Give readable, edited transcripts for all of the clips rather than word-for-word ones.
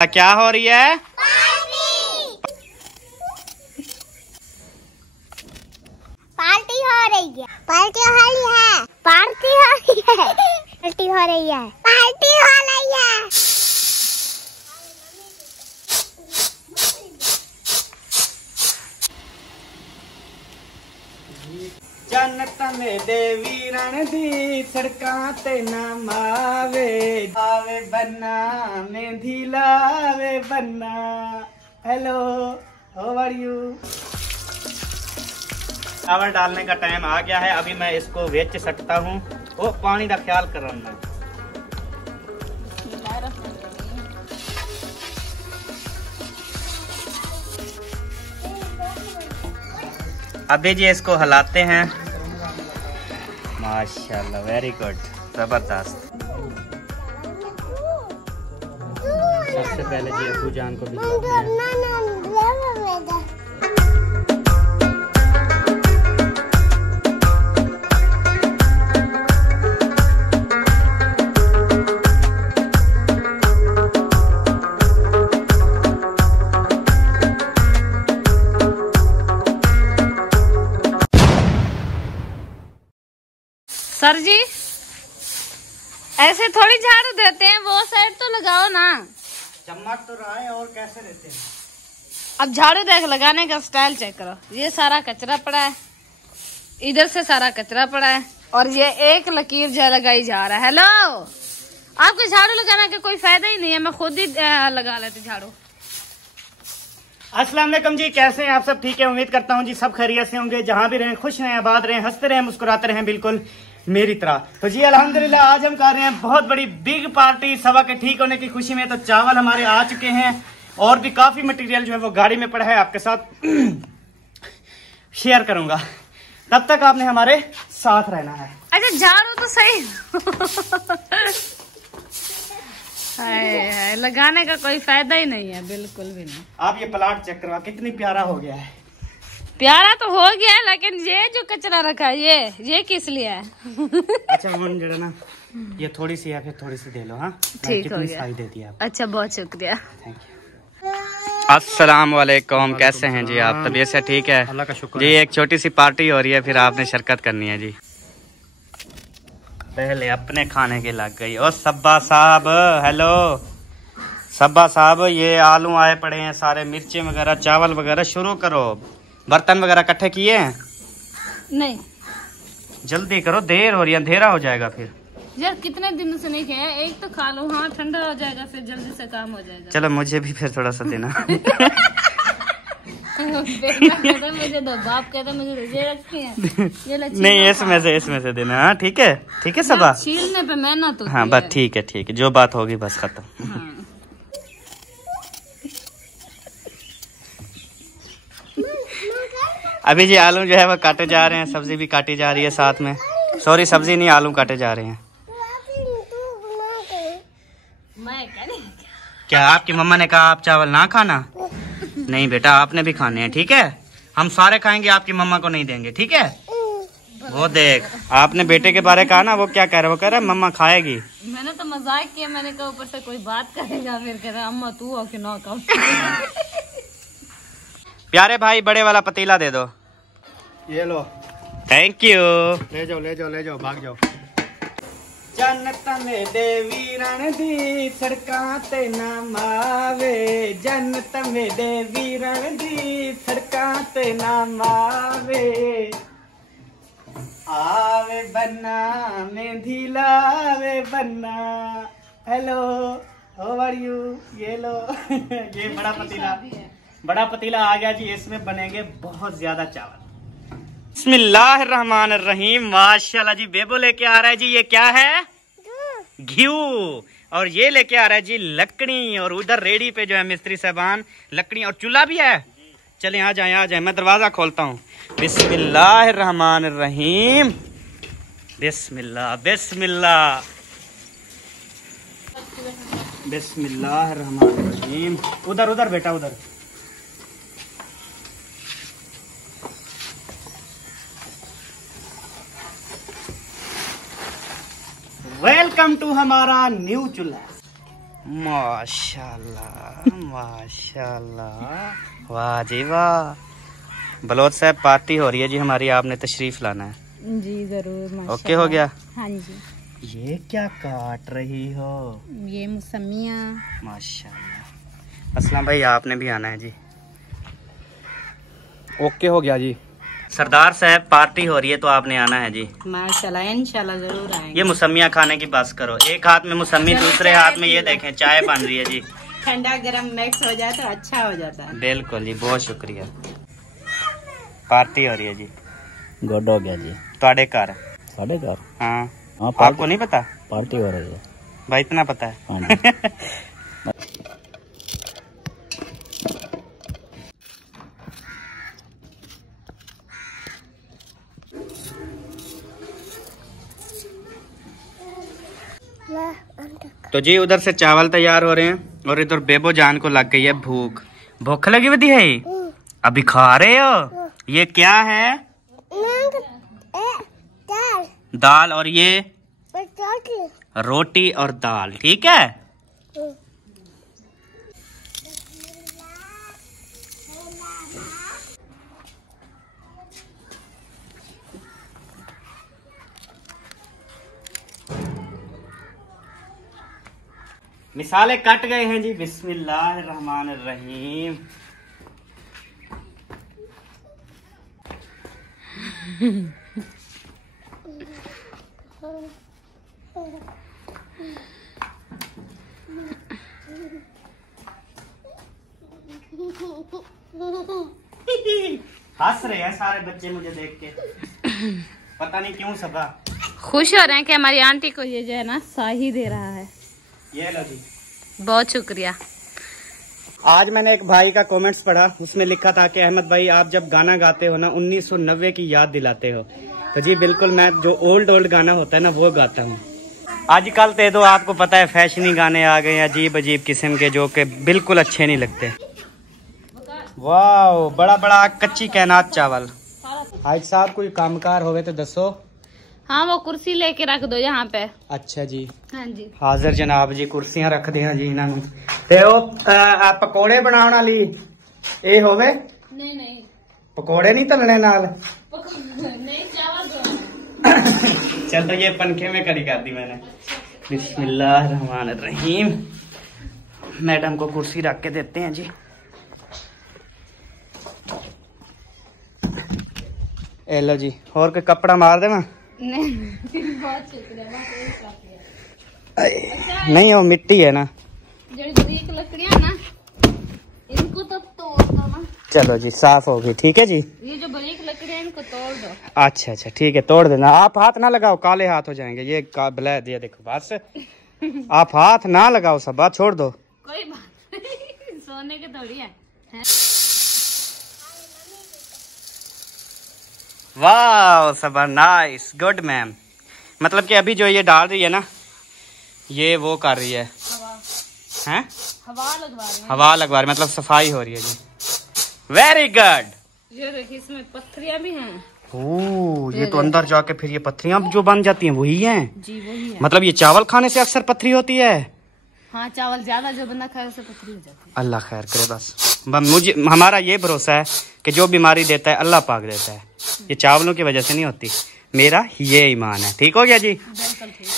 क्या हो रही है? पार्टी हो रही है। पार्टी हो रही है। पार्टी हो रही है। पार्टी हो रही है। पार्टी हो रही है। जन्नत में देवी रण दी सड़कां ते नाम आवे आवे बन्ना में ढीलावे बन्ना। Hello, how are you? चावल डालने का टाइम आ गया है। अभी मैं इसको वेच सकता हूँ। वो पानी का ख्याल करना। अभी जी इसको हिलाते हैं। माशाल्लाह, वेरी गुड, जबरदस्त। सबसे पहले जी अबू जान को भी सर जी, ऐसे थोड़ी झाड़ू देते हैं, वो साइड तो लगाओ ना। चमक तो रहा है और कैसे देते हैं? अब झाड़ू देख लगाने का स्टाइल चेक करो। ये सारा कचरा पड़ा है, इधर से सारा कचरा पड़ा है, और ये एक लकीर जो लगाई जा रहा है। हेलो, आपको झाड़ू लगाने का कोई फायदा ही नहीं है, मैं खुद ही लगा लेती झाड़ू। अस्सलाम वालेकुम जी, कैसे हैं आप सब? ठीक है, उम्मीद करता हूँ जी सब खैरियत से होंगे। जहाँ भी रहें खुश रहें, आबाद रहें, हंसते रहें, मुस्कुराते रहें, बिल्कुल मेरी तरह। तो जी अल्हम्दुलिल्लाह आज हम कर रहे हैं बहुत बड़ी बिग पार्टी। सवा के ठीक होने की खुशी में तो चावल हमारे आ चुके हैं और भी काफी मटेरियल जो है वो गाड़ी में पड़ा है, आपके साथ शेयर करूंगा। तब तक आपने हमारे साथ रहना है। अच्छा, झाड़ू तो सही है, लगाने का कोई फायदा ही नहीं है, बिल्कुल भी नहीं। आप ये प्लाट चेक करवा, कितनी प्यारा हो गया है। प्यारा तो हो गया, लेकिन ये जो कचरा रखा है ये किस लिए है? अच्छा वो जो है ना, ये थोड़ी सी है, फिर थोड़ी सी दे लो। हाँ ठीक हो गया। दे दिया। अच्छा, बहुत शुक्रिया। Thank you. अस्सलाम वालेकुम, कैसे हैं जी आप? तबीयत से ठीक है? अल्लाह का शुक्र जी। एक छोटी सी पार्टी हो रही है, फिर आपने शिरकत करनी है जी। पहले अपने खाने के लग गई। और सब्बा साहब, हेलो सब्बा साहब, ये आलू आए पड़े हैं सारे, मिर्ची वगैरह, चावल वगैरह, शुरू करो। बर्तन वगैरह इकट्ठे किए हैं? नहीं, जल्दी करो, देर हो रही है, अंधेरा हो जाएगा फिर। यार कितने दिन से नहीं खाया, एक तो खा लो, हाँ ठंडा हो जाएगा, फिर जल्दी से काम हो जाएगा। चलो मुझे भी फिर थोड़ा सा देना। मुझे दो, बाप कहता मुझे ये रखी है, ये नहीं, इसमें से देना। हाँ ठीक है, ठीक है सबा। छीलने पे मेहनत होती है। हाँ बस ठीक है, जो बात होगी बस खत्म। हाँ। अभी जी आलू जो है वो काटे जा रहे हैं, सब्जी भी काटी जा रही है साथ में। सॉरी, सब्जी नहीं, आलू काटे जा रहे हैं। क्या आपकी मम्मा ने कहा आप चावल ना खाना? नहीं बेटा, आपने भी खाने हैं, ठीक है? हम सारे खाएंगे, आपकी मम्मा को नहीं देंगे, ठीक है? वो देख, आपने बेटे के बारे कहा ना, वो क्या कह रहा है? वो कह रहा है मम्मा खाएगी। मैंने तो मजाक किया, मैंने कहा ऊपर से कोई बात करेगा, फिर कह रहा अम्मा तू हो कि ना खाओ। प्यारे भाई, बड़े वाला पतीला दे दो। ये लो। Thank you. ले जाओ, भाग जाओ। जन्नत में देवी रण दी सड़कां ते नाम आवे, जन्नत में देवी रण दी सड़कां ते नाम आवे, आवे बन्ना में ढीलावे बन्ना। Hello, how are you? ये लो। ये बड़ा पतीला आ गया जी। इसमें बनेंगे बहुत ज्यादा चावल। बिस्मिल्लाहिर्रहमानिर्रहीम। माशाल्लाह जी, बेबो लेके आ रहा है जी। ये क्या है? घी। और ये लेके आ रहा है जी लकड़ी। और उधर रेडी पे जो है मिस्त्री साहबान, लकड़ी और चूल्हा भी है। चलें आ जाए, मैं दरवाजा खोलता हूँ। बिस्मिल्लाहिर्रहमानिर्रहीम। बिस्मिल्लाह बिस्मिल्लाह बिस्मिल्लाहिर्रहमानिर्रहीम। उधर बेटा, उधर। वेलकम टू हमारा न्यू चूल्हा। माशाल्लाह माशाल्लाह, वाह जी वाह। बलोच साहब पार्टी हो रही है जी हमारी, आपने तशरीफ लाना है जी जरूर। ओके हो गया। हाँ जी। ये क्या काट रही हो? ये मौसमियाँ। माशाल्लाह। असलम भाई आपने भी आना है जी। ओके हो गया जी। सरदार साहब पार्टी हो रही है तो आपने आना है जी। माशाल्लाह, इंशाल्लाह जरूर आएंगे। ये मौसमियाँ खाने की बस करो, एक हाथ में मौसमी दूसरे हाथ में ये देखें चाय बन रही है जी। ठंडा गरम मिक्स हो जाए तो अच्छा हो जाता है। बिल्कुल जी, बहुत शुक्रिया। पार्टी हो रही है जी। गुड हो गया जी। ਤੁਹਾਡੇ घर साढ़े घर। हाँ हाँ आपको नहीं पता? पार्टी हो रही है भाई इतना पता है। हाँ जी। तो जी उधर से चावल तैयार हो रहे हैं और इधर बेबो जान को लग गई है भूख। भूख लगी हुई है, अभी खा रहे हो? ये क्या है? दाल और ये रोटी और दाल, ठीक है। मिसाले कट गए हैं जी। बिस्मिल्लाहिर्रहमानिर्रहीम। हंस रहे हैं सारे बच्चे मुझे देख के, पता नहीं क्यों। सबा खुश हो रहे हैं कि हमारी आंटी को ये जो है ना शाही दे रहा है। ये लो जी। बहुत शुक्रिया। आज मैंने एक भाई का कमेंट्स पढ़ा, उसमें लिखा था कि अहमद भाई आप जब गाना गाते हो ना 1990 की याद दिलाते हो। तो जी बिल्कुल, मैं जो ओल्ड गाना होता है ना वो गाता हूँ। आजकल तो आपको पता है फैशनी गाने आ गए हैं अजीब अजीब किस्म के, जो कि बिल्कुल अच्छे नहीं लगते। वाह, बड़ा बड़ा कच्ची कैनात चावल। आज साहब कोई कामकार होवे तो दसो। हाँ वो कुर्सी लेके रख दो यहाँ पे। अच्छा जी। हाँ जी हाजिर जनाब जी, कुर्सियां रख दिया जी इन्होंने। ते ओ पकोड़े बनाने वाली ए होवे? नहीं नहीं पकोड़े नहीं तलने नाल। नहीं चावल। चलो ये पंखे में करी कर दी मैंने। बिस्मिल्लाहिर्रहमानिर्रहीम। मैडम को कुर्सी रख के देते हैं जी। ए लो जी, और कोई कपड़ा मार दे मैं? बहुत शुक्रिया। नहीं वो मिट्टी है ना। जो बारीक लकड़ियाँ ना इनको तो तोड़ दो ना। चलो जी साफ होगी, ठीक है जी। ये जो बारीक लकड़ियाँ इनको तोड़ दो। अच्छा अच्छा ठीक है, तोड़ देना। आप हाथ ना लगाओ, काले हाथ हो जाएंगे। ये ब्लैक दिया देखो बस। आप हाथ ना लगाओ, सब बात छोड़ दो। कोई बात नहीं, सोने के थोड़ी है। वाह सबा, नाइस, गुड मैम। मतलब कि अभी जो ये डाल रही है ना, ये वो कर रही है, हैं? हवा लगवा रही है। हवा लगवा रही, मतलब सफाई हो रही है जी। Very good. ये देखिए इसमें पत्थरियां भी हैं। ओह, ये तो अंदर जाके फिर ये पत्थरियां जो बन जाती हैं वही हैं। जी वही है। मतलब ये चावल खाने से अक्सर पत्थरी होती है। हाँ चावल ज्यादा जो बंदा खाए उसे पत्थरी हो जाती है। अल्लाह खैर करे बस। मुझे हमारा ये भरोसा है कि जो बीमारी देता है अल्लाह पाक देता है। ये चावलों की वजह से नहीं होती, मेरा ये ईमान है। ठीक हो गया जी। बिल्कुल ठीक।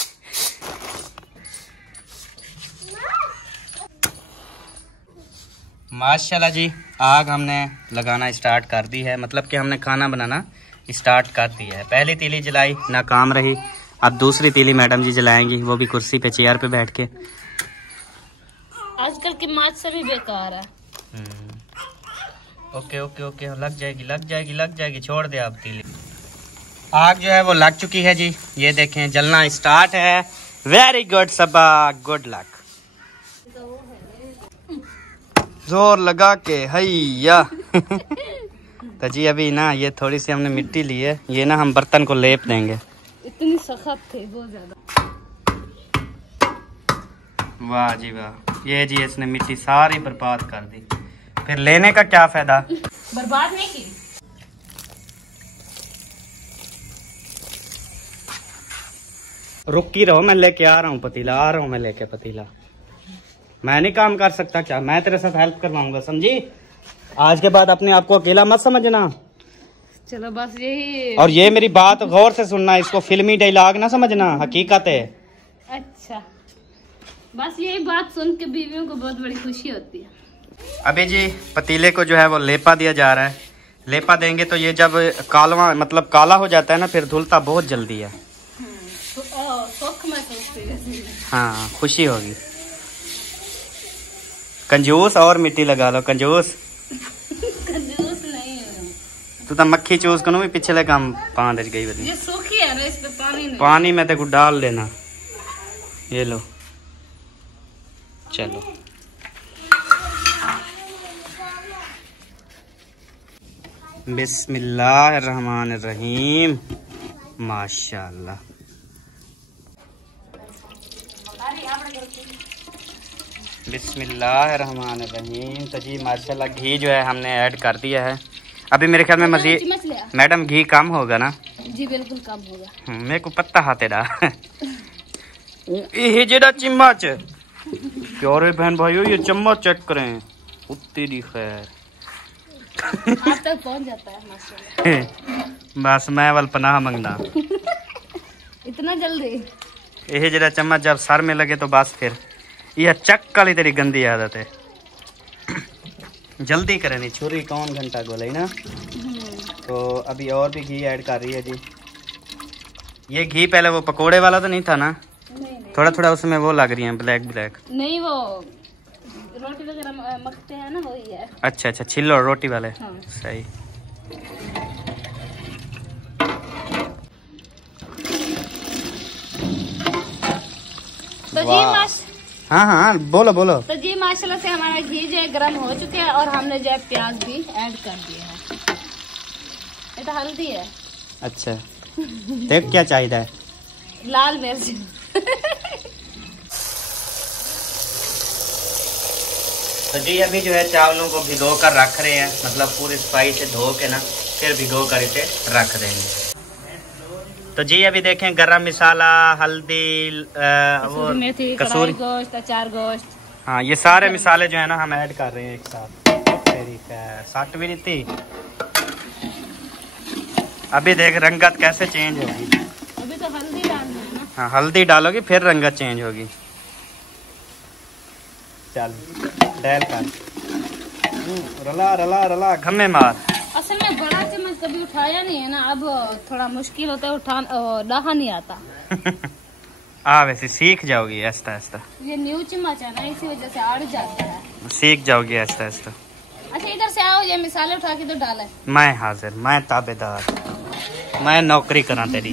माशाल्लाह जी, आग हमने लगाना स्टार्ट कर दी है। मतलब कि हमने खाना बनाना स्टार्ट कर दिया है। पहली तीली जलाई, नाकाम रही। अब दूसरी तीली मैडम जी जलाएंगी, वो भी कुर्सी पे चेयर पे बैठ के। आजकल की माच से भी बेकार है। ओके ओके ओके, लग जाएगी लग जाएगी लग जाएगी, छोड़ दे आप तीली। आग जो है वो लग चुकी है जी, ये देखें जलना स्टार्ट है। वेरी गुड सबा, गुड लक। जोर लगा के हैया। तो जी अभी ना ये थोड़ी सी हमने मिट्टी ली है, ये ना हम बर्तन को लेप देंगे। इतनी सख्त थे बहुत ज्यादा। वाह जी वाह, ये जी इसने मिट्टी सारी बर्बाद कर दी, फिर लेने का क्या फायदा। बर्बाद नहीं की। रुकी रहो, मैं लेके आ रहा हूँ पतीला, आ रहा हूँ मैं लेके पतीला। मैं नहीं काम कर सकता क्या? मैं तेरे साथ हेल्प करवाऊंगा, समझी? आज के बाद अपने आप को अकेला मत समझना। चलो बस यही। और ये मेरी बात गौर से सुनना, इसको फिल्मी डायलॉग ना समझना, हकीकत है। अच्छा, बस यही बात सुन के बीवियों को बहुत बड़ी खुशी होती है। अभी जी पतीले को जो है वो लेपा दिया जा रहा है। लेपा देंगे तो ये जब कालवा मतलब काला हो जाता है ना, फिर धुलता बहुत जल्दी है। सुख महसूस, हाँ खुशी होगी। कंजूस और मिट्टी लगा लो, कंजूस। कंजूस नहीं है। तू तो मक्खी चूस करो भी पिछले काम पान गई बदली। ये सूखी है ना, इस पे पानी नहीं। पानी में तेको डाल लेना। ये लो, चलो। बिस्मिल्लाहिर्रहमानिर्रहीम। माशाअल्लाह। बिस्मिल्लाहिर्रहमानिर्रहीम। तो जी माशाल्लाह घी जो है हमने ऐड कर दिया है। अभी मेरे ख्याल में मजीद मैडम घी कम होगा ना? जी बिल्कुल कम होगा। मेरे को पता है तेरा। ये जेड़ा चम्मच प्यारे बहन भाइयों, ये चम्मच चेक करें, तेरी खैर। आप तक पहुंच जाता है माशाल्लाह। बस मैं वाल पनाह मंगना। इतना जल्दी? ये जरा चम्मच जब सर में लगे तो बस फिर यह चक्कली तेरी गंदी आदत है। जल्दी करे नहीं, छुरी कौन घंटा गोलाई ना। तो अभी और भी घी ऐड कर रही है जी। ये घी पहले वो पकोड़े वाला तो नहीं था ना? नहीं। थोड़ा थोड़ा उसमें वो लग रही है ब्लैक ब्लैक। नहीं, वो रोटी वगैरह मखते हैं ना, वही है। अच्छा अच्छा, छिल्लो रोटी वाले। हाँ। सही। तो जी हाँ हाँ बोलो बोलो। तो जी माशाल्लाह से हमारा घी जो है गर्म हो चुके हैं और हमने जो है प्याज भी ऐड कर दिया है। ये तो हल्दी है। अच्छा देख क्या चाहिए? लाल मिर्च। तो जी अभी जो है चावलों को भिगो कर रख रहे हैं, मतलब पूरी सफाई से धो के ना फिर भिगो कर इसे रख देंगे। तो जी अभी देखें गरम मसाला, हल्दी, वो मेथी, कसूरी गोश्त, अचार गोश्त, हाँ ये सारे मसाले जो है ना हम ऐड कर रहे हैं एक साथ। साट भी नहीं थी। अभी देख रंगत कैसे चेंज होगी। अभी तो हल्दी डालनी है ना। हाँ हल्दी डालोगी फिर रंगत चेंज होगी। चल डाल कर रला रला रला घमे मार। असल में बड़ा चम्मच कभी उठाया नहीं है ना, अब थोड़ा मुश्किल होता है डाहा नहीं आता। वैसे सीख जाओगी आहिस्ता आहिस्ता। ये न्यू चम्मच है ना, इसी वजह से अड़ जाता है। सीख जाओगी आहिस्ता आहिस्ता। अच्छा इधर से आओ, ये मिसाले उठा के तो डाले। मैं हाजिर, मैं ताबेदार, मैं नौकरी करा तेरी।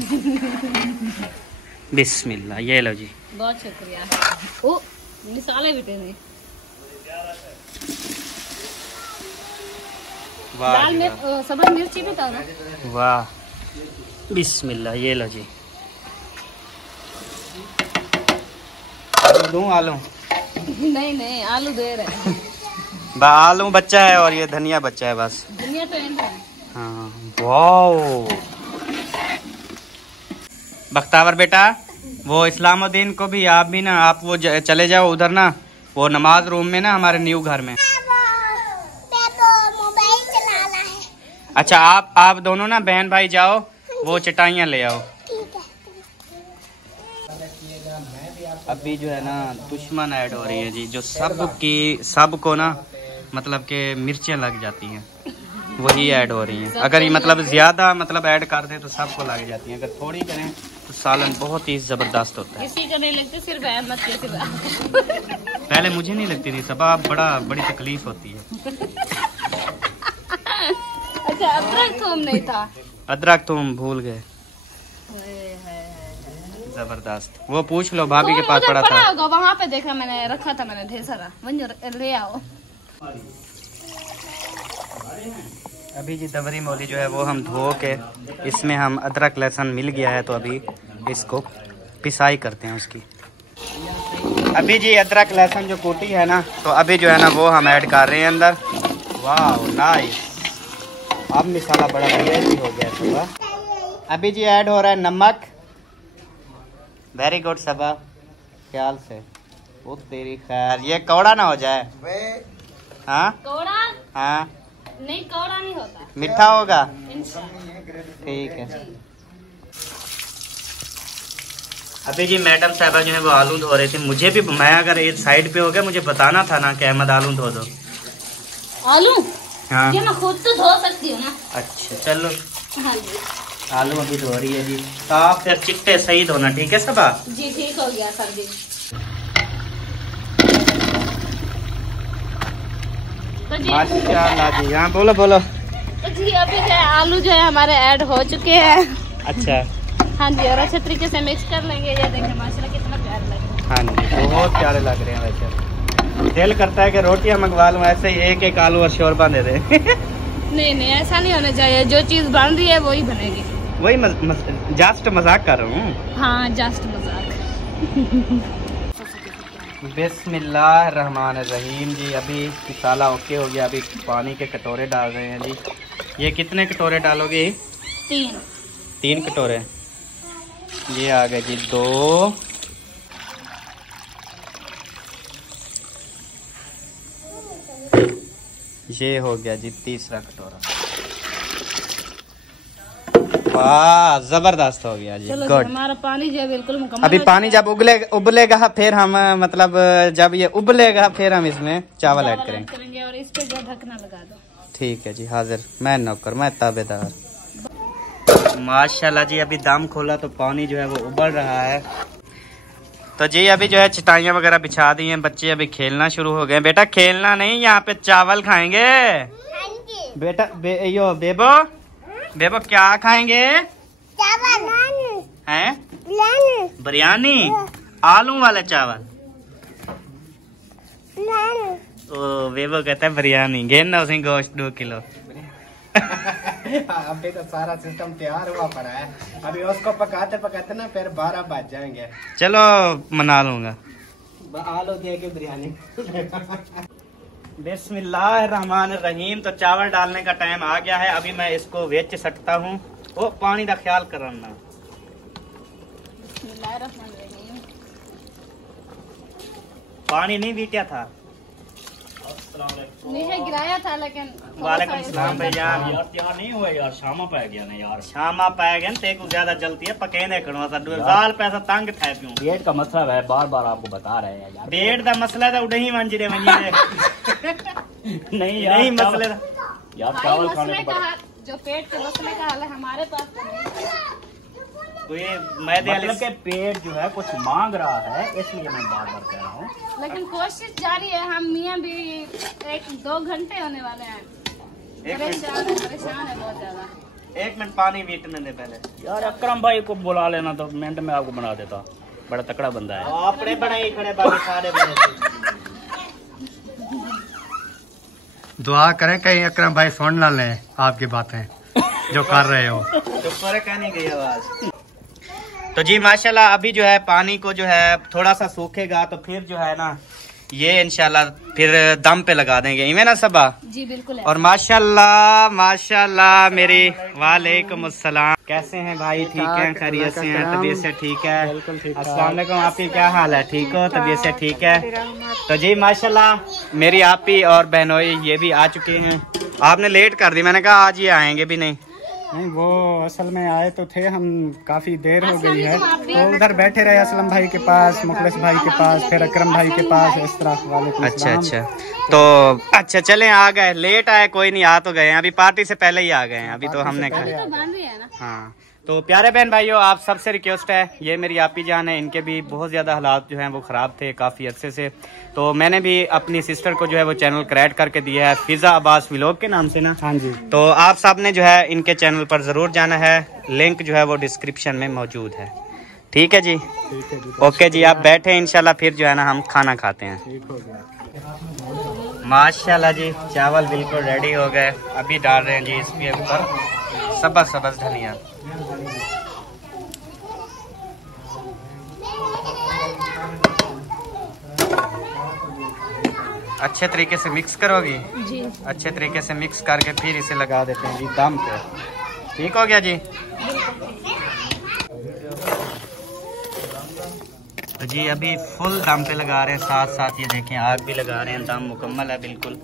बिस्मिल्लाह, ये लो जी। बहुत शुक्रिया। ओ मिसाले भी थे। लाल मिर्च, सब्ज़ मिर्ची भी था ना। वाह बिस्मिल्लाह, ये लो जी। दूं आलू? नहीं नहीं, आलू दे रहे। आलू बच्चा है और ये धनिया बच्चा है बस। धनिया तो है। हाँ वाओ। बख्तावर बेटा, वो इस्लामुद्दीन को भी आप भी ना, आप वो चले जाओ उधर ना, वो नमाज रूम में ना हमारे न्यू घर में। मोबाइल चलाना है। अच्छा आप दोनों ना बहन भाई जाओ, वो चटाइयाँ ले आओ। अभी जो है ना दुश्मन ऐड हो रही है जी, जो सबको ना मतलब के मिर्चें लग जाती हैं, वही ऐड हो रही हैं। अगर ये मतलब ज्यादा मतलब ऐड कर दे तो सबको लग जाती हैं, अगर थोड़ी करें तो सालन बहुत ही जबरदस्त होता है। किसी को नहीं लगती, सिर्फ अहमद के सिवा। पहले मुझे नहीं लगती थी, सब बड़ी तकलीफ होती है। अच्छा अदरक थूम नहीं था? अदरक तुम भूल गए। जबरदस्त। वो पूछ लो भाभी के पास पड़ा था। होगा वहाँ पे, देखा मैंने, रखा था मैंने ढेर सारा, ले आओ। अभी जी दवरी मौली जो है वो हम धो के, इसमें हम अदरक लहसुन मिल गया है तो अभी इसको पिसाई करते हैं उसकी। अभी जी अदरक लहसुन जो कूटी है ना, तो अभी जो है ना वो हम ऐड कर रहे हैं अंदर। वाह नाइस। अब मसाला बड़ा बढ़िया हो गया सुबह। अभी जी ऐड हो रहा है नमक। वेरी गुड सबा, ख्याल से ओ तेरी खैर, ये कौड़ा ना हो जाए। हाँ कौड़ा? हाँ नहीं, कौड़ा नहीं होता, मीठा होगा। ठीक है। अभी जी मैडम साहबा जो है वो आलू धो रही थी। मुझे भी, मैं अगर इस साइड पे हो गया मुझे बताना था ना कि अहमद आलू धो दो। आलू? हाँ ये मैं खुद तो धो सकती हूँ ना। अच्छा चलो। हाँ जी। आलू अभी धो रही है जी। साफ फिर चिट्टे सही धोना, ठीक है सबा? जी ठीक हो गया सर जी। तो जी माशाल्लाह जी। हाँ बोलो बोलो। तो जी अभी जो है आलू जो है हमारे ऐड हो चुके हैं। अच्छा हाँ जी, और अच्छे तरीके से मिक्स कर लेंगे। ये देखें माशाल्लाह कितना प्यारा लग रहा है। हाँ जी बहुत प्यारे लग रहे हैं। वैसे दिल करता है कि रोटियां मंगवा लूं, ऐसे ही एक एक आलू और शोरबा दे दे। नहीं नहीं, ऐसा नहीं होना चाहिए। जो चीज बन रही है वही बनेगी। वही जस्ट मजाक कर रहा हूँ। हाँ जस्ट मजाक। बिस्मिल्लाहिर्रहमानिर्रहीम जी। अभी मसाला ओके हो गया। अभी पानी के कटोरे डाल रहे हैं जी। ये कितने कटोरे डालोगे? 3 कटोरे। ये आ गए जी 2। ये हो गया जी 3रा कटोरा। वाह जबरदस्त हो गया जी। चलो गुड। हमारा पानी जो है बिल्कुल मुकम्मल। अभी पानी जब उबलेगा फिर हम मतलब जब ये उबलेगा फिर हम इसमें चावल ऐड करेंगे और इस पे जो ढकना लगा दो। ठीक है जी। हाजिर, मैं नौकर, मैं ताबेदार। माशाल्लाह जी अभी दम खोला तो पानी जो है वो उबल रहा है। तो जी अभी जो है चटाइयाँ वगैरह बिछा दी हैं। बच्चे अभी खेलना शुरू हो गए। बेटा खेलना नहीं, यहाँ पे चावल खाएंगे। बेटा बेबो बेबो क्या खाएंगे? चावल हैं? बिरयानी? आलू वाले चावल? ओ बेबो कहता है बिरयानी। गेंदा उसी गोश्त 2 किलो। अभी तो सारा सिस्टम तैयार हुआ पड़ा है। अभी उसको पकाते पकाते ना फिर 12 बज जाएंगे। चलो मना लूंगा। आलू दिए की बिरयानी। बिस्मिल्लाहिर्रहमानिर्रहीम। तो चावल डालने का टाइम आ गया है। अभी मैं इसको वेच सटता हूँ। वो पानी का ख्याल करना। पानी नहीं बीटिया था। नीचे गिराया था लेकिन। वालेकुम सलाम भैया। यार नहीं हुआ यार, शामा पै गया ना यार। शामा पै गया ते को ज्यादा जलती है पकेने करो सा साल पैसा तंग था क्यों? पेट का मसला है, बार बार आपको बता रहे हैं यार। पेट का मसला था उड़े ही मंजरे मंजरे। नहीं यार, नहीं मसले यार चावल खाने को जो पेट के मसले का हाल है हमारे पास तो नहीं। मतलब के पेट जो है कुछ मांग रहा है, इसलिए मैं बार बार कह रहा हूँ। लेकिन कोशिश जारी है। हम मियाँ भी 1-2 घंटे होने वाले हैं। परेशान है बहुत ज्यादा। 1 मिनट पानी बीटने दे पहले। यार अकरम भाई को बुला लेना तो मिनट में आपको बना देता। बड़ा तकड़ा बंदा है। अपने बड़े ही खड़े बाकी सारे बड़े। दुआ करें कहीं अकरम भाई सुन ना लें आपकी बातें जो कर रहे हो। तो पर कहने गई आवाज। तो जी माशाल्लाह अभी जो है पानी को जो है थोड़ा सा सूखेगा तो फिर जो है ना ये इंशाल्लाह फिर दम पे लगा देंगे। इमे ना सबा? जी बिल्कुल है। और माशाल्लाह माशाल्लाह मेरी वालेकुम अस्सलाम। कैसे हैं भाई? ठीक हैं, खैरियत से हैं, तबीयत से ठीक है? अस्सलाम वालेकुम। आपकी क्या हाल है? ठीक हो? तबीयत से ठीक है? तो जी माशाल्लाह मेरी आपी और बहनोई ये भी आ चुके हैं। आपने लेट कर दी, मैंने कहा आज ये आएंगे भी नहीं। नहीं वो असल में आए तो थे, हम काफी देर हो गई है तो उधर बैठे रहे असलम भाई के पास, मुखलिस भाई के पास, फिर अकरम भाई के पास, इस तरह वाले। अच्छा तो अच्छा चलें आ गए, लेट आए कोई नहीं, आ तो गए हैं। अभी पार्टी से पहले ही आ गए हैं। अभी तो हमने खाया। हाँ तो प्यारे बहन भाइयों आप सबसे रिक्वेस्ट है, ये मेरी आपी जान है, इनके भी बहुत ज़्यादा हालात जो हैं वो ख़राब थे काफ़ी अरसे से। तो मैंने भी अपनी सिस्टर को जो है वो चैनल क्रिएट करके दिया है फिजा अब्बास व्लॉग के नाम से ना। हाँ जी। तो आप सब ने जो है इनके चैनल पर ज़रूर जाना है, लिंक जो है वो डिस्क्रिप्शन में मौजूद है। ठीक है जी? ओके जी, आप बैठे इंशाल्लाह फिर जो है ना हम खाना खाते हैं। माशाल्लाह जी चावल बिल्कुल रेडी हो गए। अभी डाल रहे हैं जी इसके ऊपर सबस सबस धनिया। अच्छे तरीके से मिक्स करोगी जी? अच्छे तरीके से मिक्स करके फिर इसे लगा देते हैं जी दम पे। ठीक हो गया जी? तो जी अभी फुल दम पे लगा रहे हैं, साथ साथ ये देखें आग भी लगा रहे हैं। दम मुकम्मल है बिल्कुल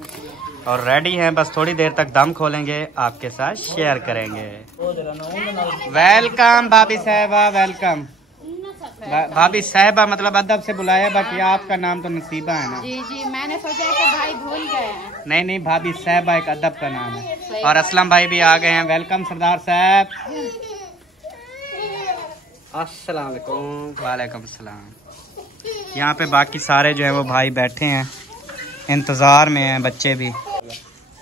और रेडी है। बस थोड़ी देर तक दम खोलेंगे, आपके साथ शेयर करेंगे। वेलकम भाभी साहबा, वेलकम। भाभी साहबा मतलब अदब से बुलाया, बाकी आपका नाम तो नसीबा है ना? जी जी, मैंने सोचा कि भाई भूल गए हैं। नहीं, भाभी साहबा एक अदब का नाम है। और असलम भाई भी आ गए हैं। वेलकम सरदार साहब। अस्सलाम वालेकुम। वालेकुम सलाम। यहाँ पे बाकी सारे जो है वो भाई बैठे हैं, इंतजार में हैं, बच्चे भी।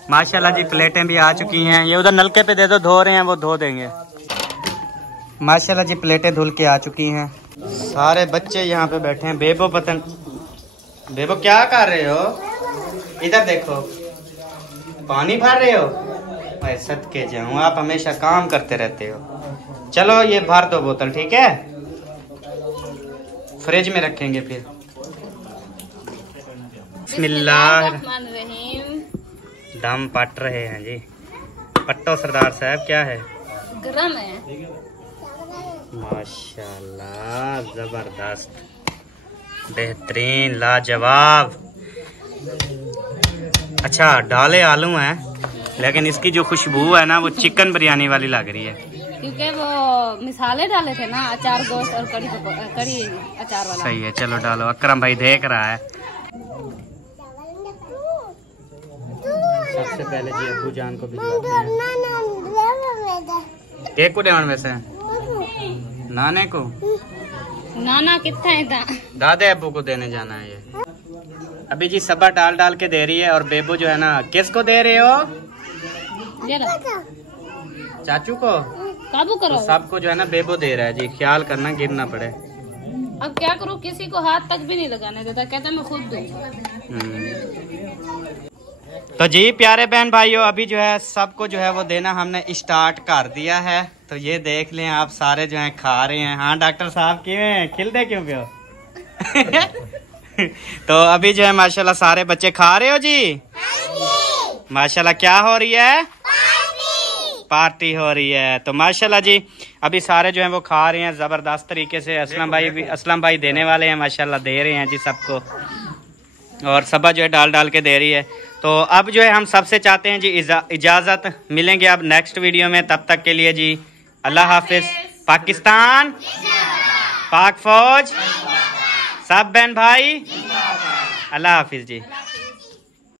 माशाल्लाह जी प्लेटें भी आ चुकी हैं। ये उधर नलके पे दे दो, धो रहे हैं वो, धो देंगे। माशाल्लाह जी प्लेटें धुल के आ चुकी हैं। सारे बच्चे यहाँ पे बैठे हैं। बेबो पतन, बेबो क्या कर रहे हो? इधर देखो, पानी भर रहे हो? मैं सदके जाऊं, आप हमेशा काम करते रहते हो। चलो ये भर दो बोतल, ठीक है? फ्रिज में रखेंगे फिर। बिस्मिल्लाहिर्रहमानिर्रहीम। दम पट रहे हैं जी। पट्टो सरदार साहब, क्या है? गरम है। माशाल्लाह, जबरदस्त, बेहतरीन, लाजवाब। अच्छा डाले आलू हैं, लेकिन इसकी जो खुशबू है ना वो चिकन बिरयानी वाली लग रही है, क्योंकि वो मिसाले डाले थे ना, अचार गोश्त और कड़ी अचार वाला। सही है, चलो डालो। अकरम भाई देख रहा है। सबसे पहले जी अब्बू जान को भिजवाते हैं। केक को देवन वैसे नाने को, नाना कितना है? दादे अब्बू को देने जाना है ये। अभी जी सबा डाल डाल के दे रही है। और बेबू जो है ना, किसको दे रहे हो? चाचू को काबू करो। तो सबको जो है ना बेबू दे रहा है जी, ख्याल करना गिर ना पड़े। अब क्या करूँ, किसी को हाथ तक भी नहीं लगाने देता, कहता मैं खुद दूंगा। तो जी प्यारे बहन भाइयों, अभी जो है सबको जो है वो देना हमने स्टार्ट कर दिया है। तो ये देख लें आप, सारे जो हैं खा रहे हैं। हाँ डॉक्टर साहब क्यों खिलते क्यों पे हो? तो अभी जो है माशाल्लाह सारे बच्चे खा रहे हो जी। माशाल्लाह क्या हो रही है? पार्टी हो रही है। तो माशाल्लाह जी अभी सारे जो हैं वो खा रहे हैं जबरदस्त तरीके से। असलम भाई देने वाले हैं, माशाल्लाह दे रहे हैं जी सबको। और सबा जो है डाल डाल के दे रही है। तो अब जो है हम सबसे चाहते हैं जी इजाज़त। मिलेंगे अब नेक्स्ट वीडियो में, तब तक के लिए जी अल्लाह हाफिज। पाकिस्तान, पाक फौज, सब बहन भाई, अल्लाह हाफिज जी।